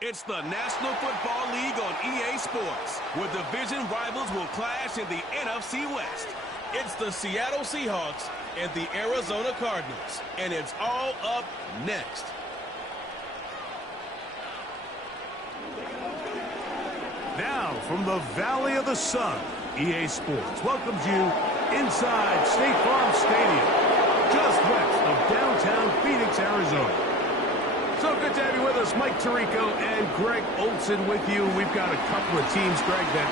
It's the National Football League on EA Sports, where division rivals will clash in the NFC West. It's the Seattle Seahawks and the Arizona Cardinals, and it's all up next. Now, from the Valley of the Sun, EA Sports welcomes you inside State Farm Stadium, just west of downtown Phoenix, Arizona. So good to have you with us. Mike Tirico and Greg Olson with you. We've got a couple of teams, Greg, that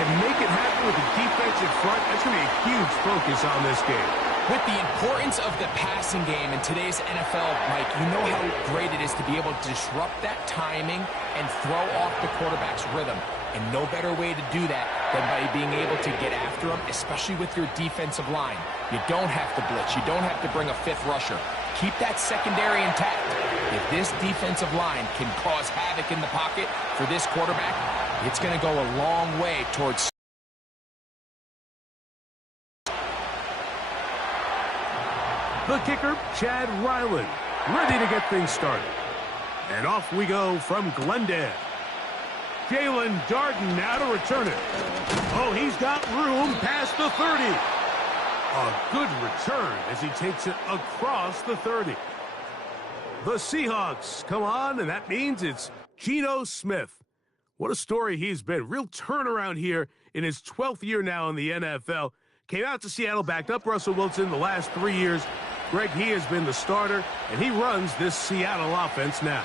can make it happen with the defensive front. That's going to be a huge focus on this game. With the importance of the passing game in today's NFL, Mike, you know how great it is to be able to disrupt that timing and throw off the quarterback's rhythm. And no better way to do that than by being able to get after them, especially with your defensive line. You don't have to blitz. You don't have to bring a fifth rusher. Keep that secondary intact. If this defensive line can cause havoc in the pocket for this quarterback, it's going to go a long way towards... The kicker, Chad Ryland, ready to get things started. And off we go from Glendale. Jalen Darden now to return it. Oh, he's got room past the 30. A good return as he takes it across the 30. The Seahawks come on, and that means it's Geno Smith. What a story he's been. Real turnaround here in his 12th year now in the NFL. Came out to Seattle, backed up Russell Wilson the last 3 years. Greg, he has been the starter, and he runs this Seattle offense now.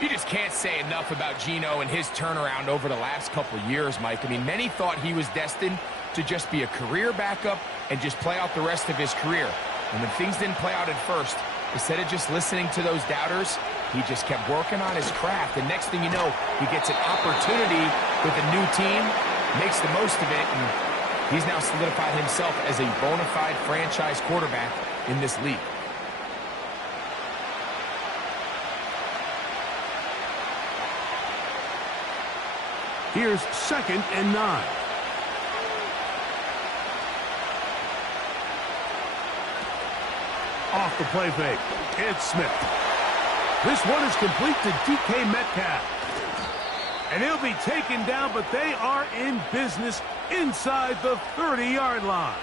You just can't say enough about Geno and his turnaround over the last couple of years, Mike. I mean, many thought he was destined to just be a career backup and just play out the rest of his career. And when things didn't play out at first, instead of just listening to those doubters, he just kept working on his craft. And next thing you know, he gets an opportunity with a new team, makes the most of it, and he's now solidified himself as a bona fide franchise quarterback in this league. Here's 2nd and 9. Off the play fake, it's Smith. This one is complete to DK Metcalf. And he'll be taken down, but they are in business inside the 30-yard line.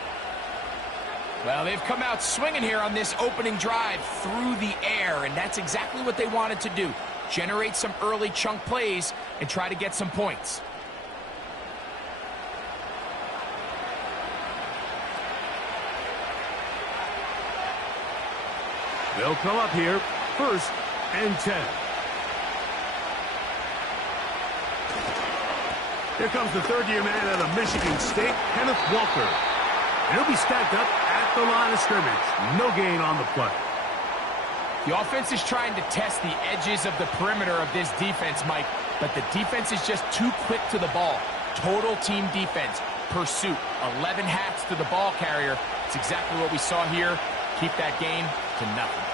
Well, they've come out swinging here on this opening drive through the air, and that's exactly what they wanted to do. Generate some early chunk plays and try to get some points. They'll come up here, 1st and 10. Here comes the third-year man out of Michigan State, Kenneth Walker. And he'll be stacked up at the line of scrimmage. No gain on the play. The offense is trying to test the edges of the perimeter of this defense, Mike, but the defense is just too quick to the ball. Total team defense, pursuit, 11 hats to the ball carrier. It's exactly what we saw here. Keep that game to nothing.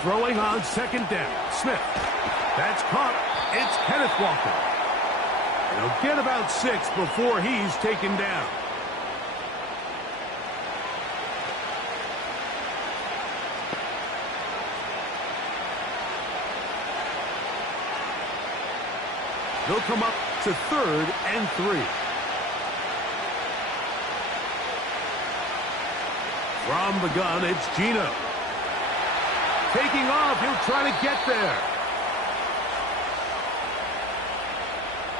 Throwing on 2nd down, Smith. That's caught. It's Kenneth Walker. He'll get about 6 before he's taken down. They'll come up to 3rd and 3. From the gun, it's Geno. Taking off, he'll try to get there.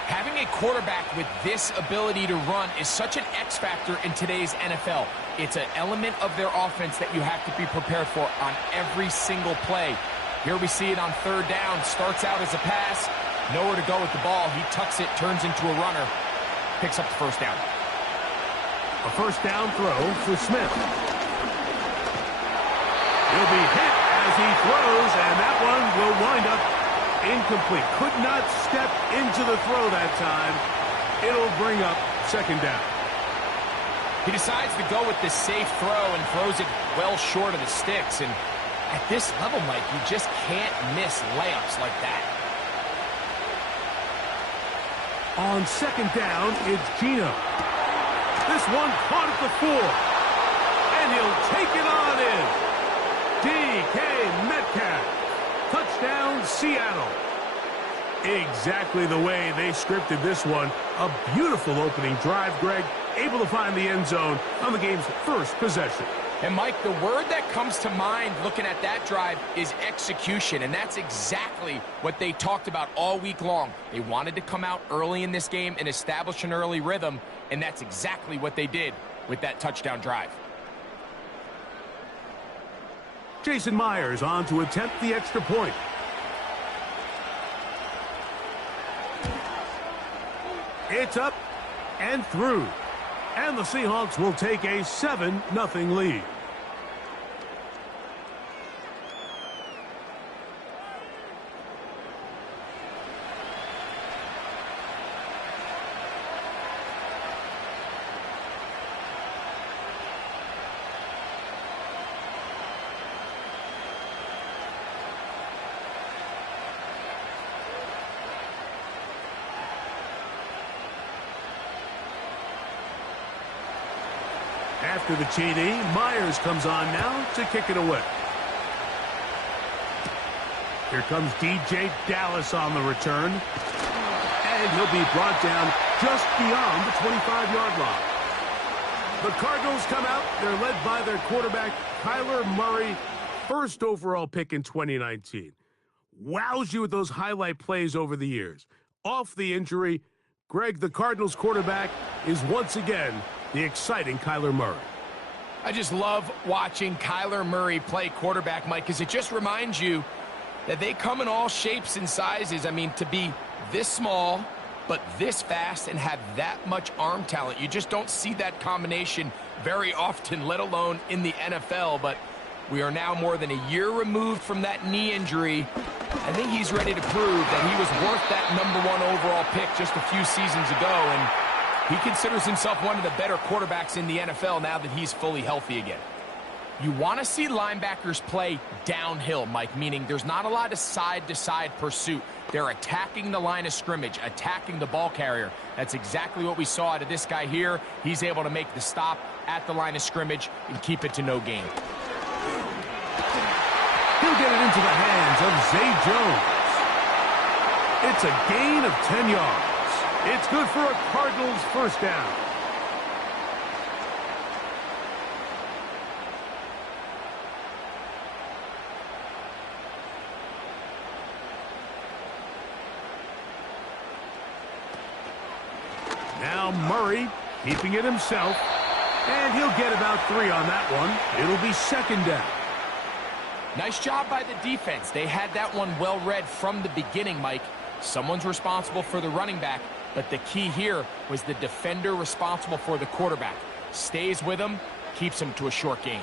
Having a quarterback with this ability to run is such an X factor in today's NFL. It's an element of their offense that you have to be prepared for on every single play. Here we see it on 3rd down. Starts out as a pass. Nowhere to go with the ball. He tucks it, turns into a runner. Picks up the 1st down. A 1st down throw for Smith. He'll be hit as he throws, and that one will wind up incomplete. Could not step into the throw that time. It'll bring up 2nd down. He decides to go with the safe throw and throws it well short of the sticks. And at this level, Mike, you just can't miss layups like that. On 2nd down, it's Geno. This one caught at the 4. And he'll take it on in. DK Metcalf Seattle. Exactly the way they scripted this one. A beautiful opening drive, Greg. Able to find the end zone on the game's first possession. And, Mike, the word that comes to mind looking at that drive is execution, and that's exactly what they talked about all week long. They wanted to come out early in this game and establish an early rhythm, and that's exactly what they did with that touchdown drive. Jason Myers on to attempt the extra point. It's up and through. And the Seahawks will take a 7-0 lead. After the TD, Myers comes on now to kick it away. Here comes DJ Dallas on the return. And he'll be brought down just beyond the 25-yard line. The Cardinals come out. They're led by their quarterback, Kyler Murray, first overall pick in 2019. Wows you with those highlight plays over the years. Off the injury, Greg, the Cardinals quarterback, is once again the exciting Kyler Murray. I just love watching Kyler Murray play quarterback, Mike, because it just reminds you that they come in all shapes and sizes. I mean, to be this small but this fast and have that much arm talent, you just don't see that combination very often, let alone in the NFL. But we are now more than a year removed from that knee injury. I think he's ready to prove that he was worth that #1 overall pick just a few seasons ago, and he considers himself one of the better quarterbacks in the NFL now that he's fully healthy again. You want to see linebackers play downhill, Mike, meaning there's not a lot of side-to-side pursuit. They're attacking the line of scrimmage, attacking the ball carrier. That's exactly what we saw out of this guy here. He's able to make the stop at the line of scrimmage and keep it to no gain. He'll get it into the hands of Zay Jones. It's a gain of 10 yards. It's good for a Cardinals first down. Now Murray keeping it himself, and he'll get about 3 on that one. It'll be second down. Nice job by the defense. They had that one well read from the beginning, Mike. Someone's responsible for the running back, but the key here was the defender responsible for the quarterback. Stays with him, keeps him to a short gain.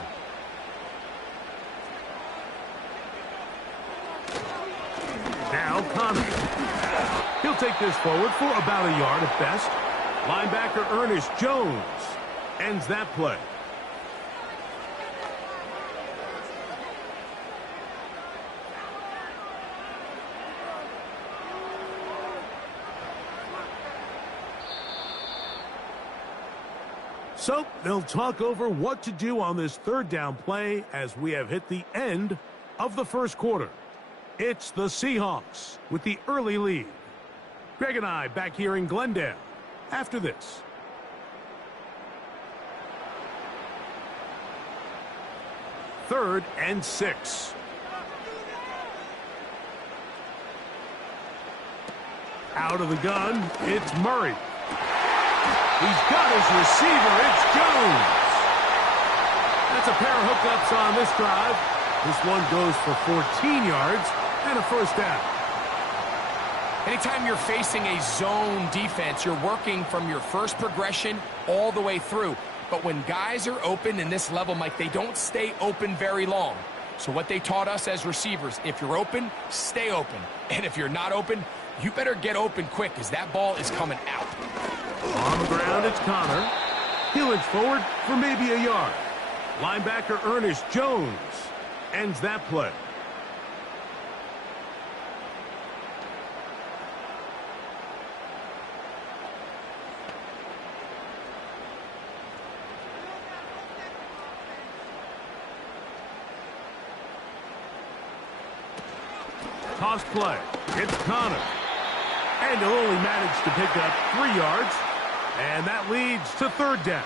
Now Connor. He'll take this forward for about a yard at best. Linebacker Ernest Jones ends that play. So they'll talk over what to do on this third down play as we have hit the end of the first quarter. It's the Seahawks with the early lead. Greg and I back here in Glendale after this. Third and 6. Out of the gun, it's Murray. He's got his receiver. It's Jones. That's a pair of hookups on this drive. This one goes for 14 yards and a first down. Anytime you're facing a zone defense, you're working from your first progression all the way through. But when guys are open in this level, Mike, they don't stay open very long. So what they taught us as receivers, if you're open, stay open. And if you're not open, you better get open quick because that ball is coming out. On the ground, it's Connor. He'll inch forward for maybe a yard. Linebacker Ernest Jones ends that play. toss play. It's Connor. And he'll only manage to pick up 3 yards. And that leads to third down.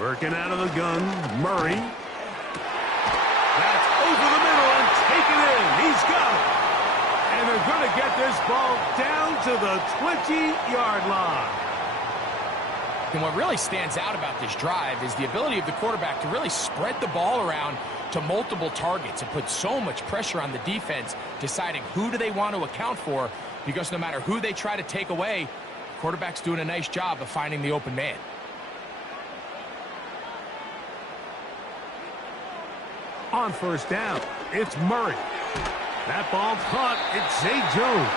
Working out of the gun, Murray. That's over the middle and taken in. He's got it. And they're going to get this ball down to the 20-yard line. And what really stands out about this drive is the ability of the quarterback to really spread the ball around to multiple targets and put so much pressure on the defense, deciding who do they want to account for, because no matter who they try to take away, the quarterback's doing a nice job of finding the open man. On first down, it's Murray. That ball's caught. It's Zay Jones.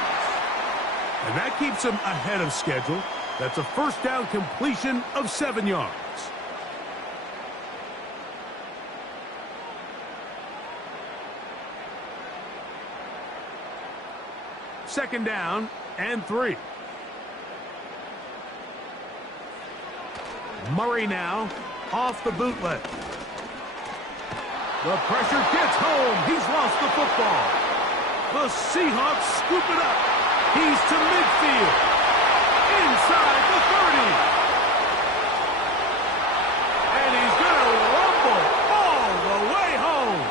And that keeps him ahead of schedule. That's a first down completion of 7 yards. Second down and 3. Murray now off the bootleg. The pressure gets home. He's lost the football. The Seahawks scoop it up. He's to midfield. Inside the 30. And he's going to rumble all the way home.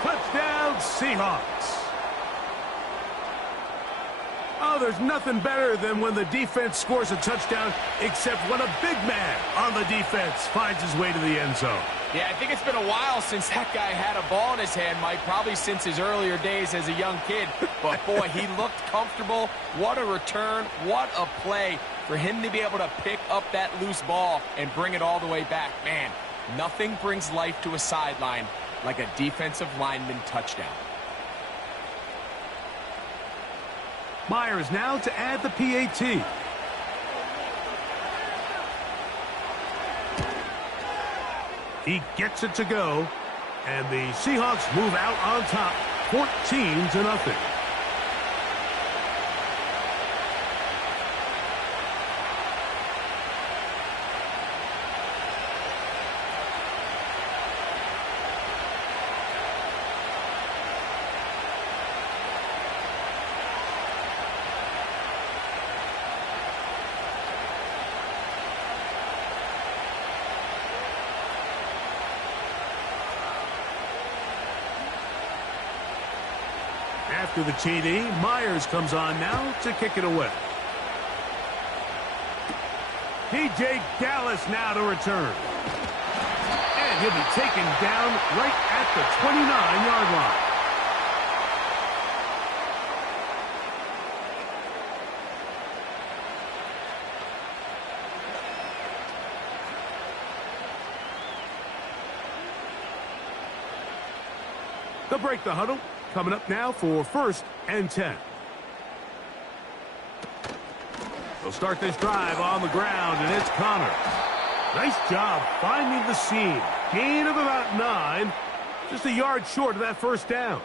Touchdown, Seahawks. Oh, there's nothing better than when the defense scores a touchdown, except when a big man on the defense finds his way to the end zone. Yeah, I think it's been a while since that guy had a ball in his hand, Mike, probably since his earlier days as a young kid. But, boy, he looked comfortable. What a return. What a play for him to be able to pick up that loose ball and bring it all the way back. Man, nothing brings life to a sideline like a defensive lineman touchdown. Myers now to add the PAT. He gets it to go, and the Seahawks move out on top, 14-0. After the TD, Myers comes on now to kick it away. DJ Dallas now to return. And he'll be taken down right at the 29-yard line. They'll break the huddle. Coming up now for 1st and 10. They'll start this drive on the ground, and it's Connor. Nice job finding the seam. Gain of about 9. Just a yard short of that first down.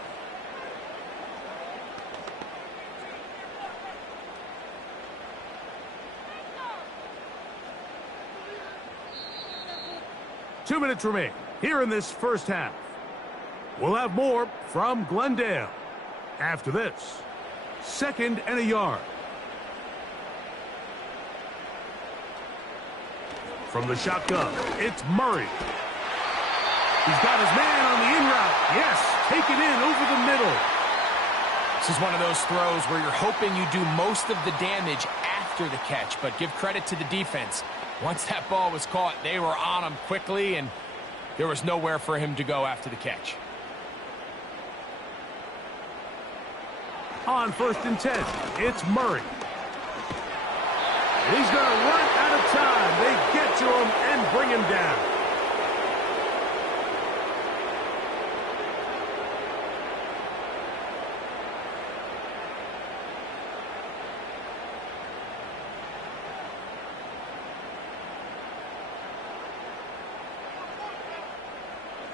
Two minutes remain here in this first half. We'll have more from Glendale after this. 2nd and a yard. From the shotgun, it's Murray. He's got his man on the in route. Yes, taken in over the middle. This is one of those throws where you're hoping you do most of the damage after the catch, but give credit to the defense. Once that ball was caught, they were on him quickly, and there was nowhere for him to go after the catch. On 1st and 10, it's Murray. And he's going to run out of time. They get to him and bring him down.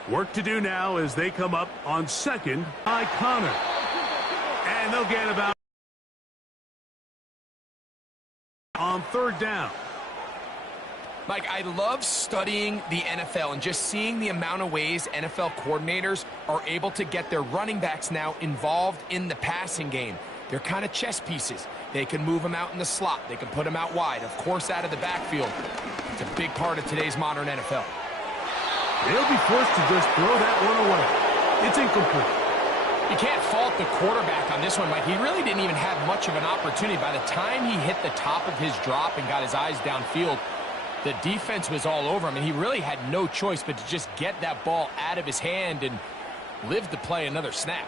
Work to do now as they come up on second by Connor. And they'll get about on third down. Mike, I love studying the NFL and just seeing the amount of ways NFL coordinators are able to get their running backs now involved in the passing game. They're kind of chess pieces. They can move them out in the slot. They can put them out wide, of course, out of the backfield. It's a big part of today's modern NFL. They'll be forced to just throw that one away. It's incomplete. You can't fault the quarterback on this one, Mike. He really didn't even have much of an opportunity. By the time he hit the top of his drop and got his eyes downfield, the defense was all over him, and he really had no choice but to just get that ball out of his hand and live to play another snap.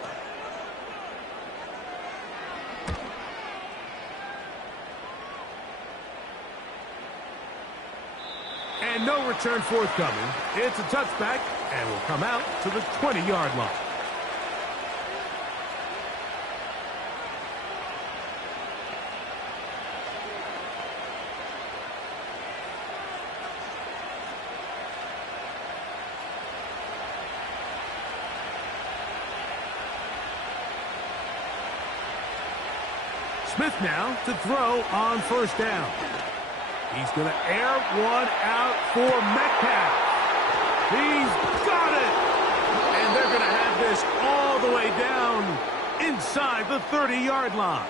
And no return forthcoming. It's a touchback, and will come out to the 20-yard line. Smith now to throw on first down. He's going to air one out for Metcalf. He's got it! And they're going to have this all the way down inside the 30-yard line.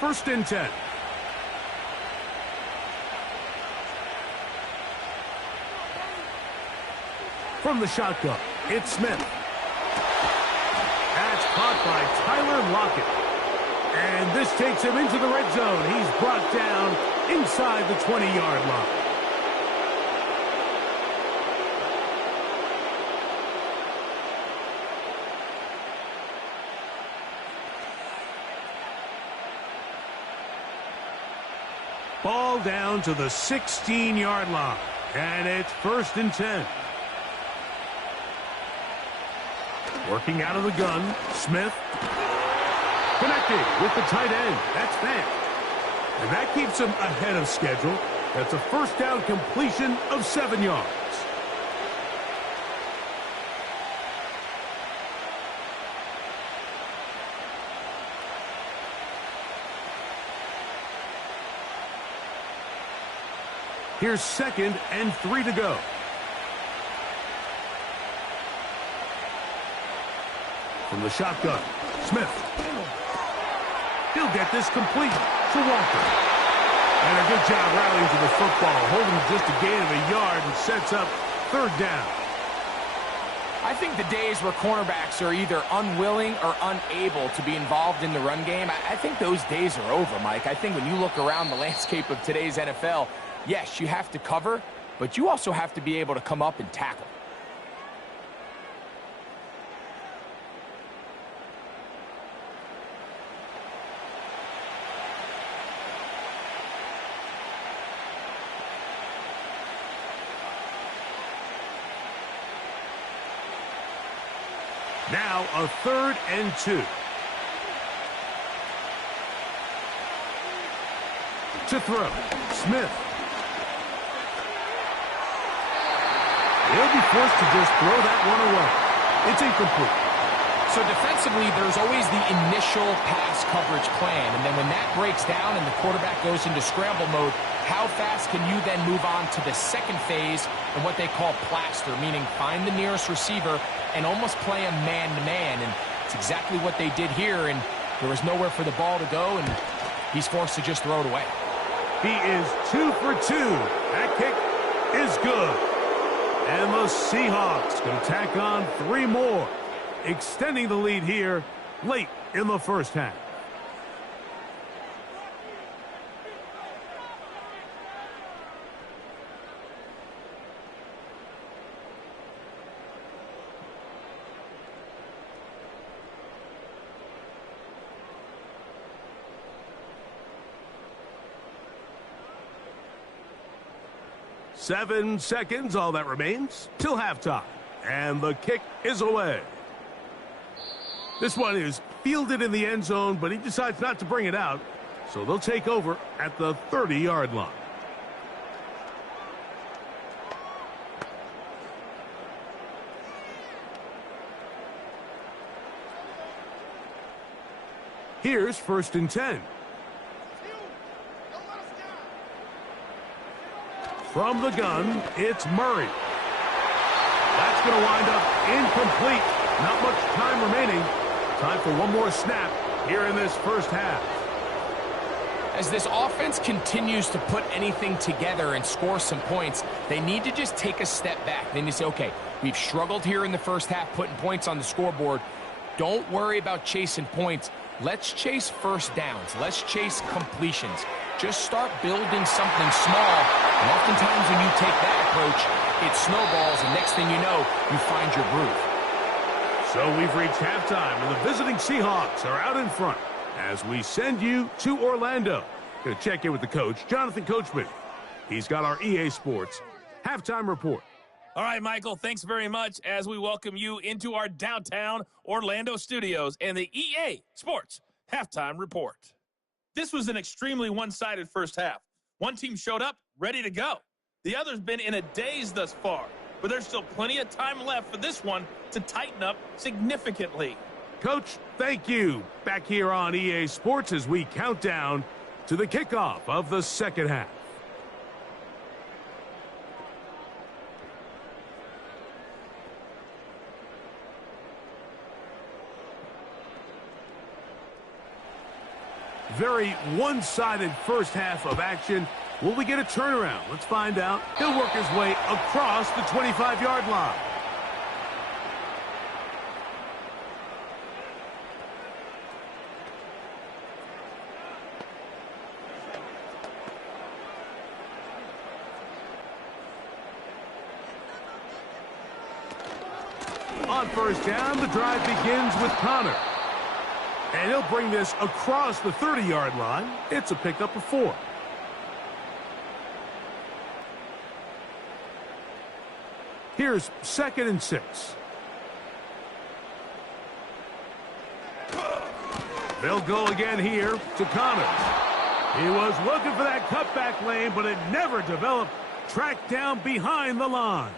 First and 10. From the shotgun, it's Smith. That's caught by Tyler Lockett. And this takes him into the red zone. He's brought down inside the 20-yard line. Ball down to the 16-yard line. And it's first and 10. Working out of the gun, Smith. Connected with the tight end. That's fast. And that keeps him ahead of schedule. That's a first down completion of 7 yards. Here's second and 3 to go. From the shotgun, Smith. He'll get this complete to Walker. And a good job rallying to the football, holding just a gain of a yard and sets up third down. I think the days where cornerbacks are either unwilling or unable to be involved in the run game, I think those days are over, Mike. I think when you look around the landscape of today's NFL, yes, you have to cover, but you also have to be able to come up and tackle. Now a third and 2. To throw, Smith. He'll be forced to just throw that one away. It's incomplete. So defensively, there's always the initial pass coverage plan, and then when that breaks down and the quarterback goes into scramble mode, how fast can you then move on to the second phase and what they call plaster, meaning find the nearest receiver and almost play a man-to-man, and it's exactly what they did here, and there was nowhere for the ball to go, and he's forced to just throw it away. He is 2 for 2. That kick is good. And the Seahawks can tack on 3 more, extending the lead here late in the first half. 7 seconds, all that remains, till halftime. And the kick is away. This one is fielded in the end zone, but he decides not to bring it out. So they'll take over at the 30-yard line. Here's 1st and 10. From the gun, it's Murray. That's going to wind up incomplete. Not much time remaining. Time for one more snap here in this first half. As this offense continues to put anything together and score some points, they need to just take a step back. They need to say, okay, we've struggled here in the first half putting points on the scoreboard. Don't worry about chasing points. Let's chase first downs. Let's chase completions. Just start building something small. And oftentimes when you take that approach, it snowballs, and next thing you know, you find your groove. So we've reached halftime, and the visiting Seahawks are out in front as we send you to Orlando. Going to check in with the coach, Jonathan Coachman. He's got our EA Sports halftime report. All right, Michael, thanks very much as we welcome you into our downtown Orlando studios and the EA Sports halftime report. This was an extremely one-sided first half. One team showed up ready to go. The other's been in a daze thus far, but there's still plenty of time left for this one to tighten up significantly. Coach, thank you. Back here on EA Sports as we count down to the kickoff of the second half. Very one-sided first half of action. Will we get a turnaround? Let's find out. He'll work his way across the 25-yard line. On first down, the drive begins with Connor. And he'll bring this across the 30-yard line. It's a pickup of 4. Here's 2nd and 6. They'll go again here to Connor. He was looking for that cutback lane, but it never developed. Tracked down behind the line.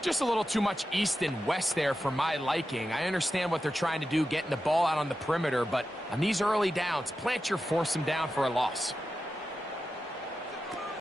Just a little too much east and west there for my liking. I understand what they're trying to do, getting the ball out on the perimeter, but on these early downs, plant your force them down for a loss.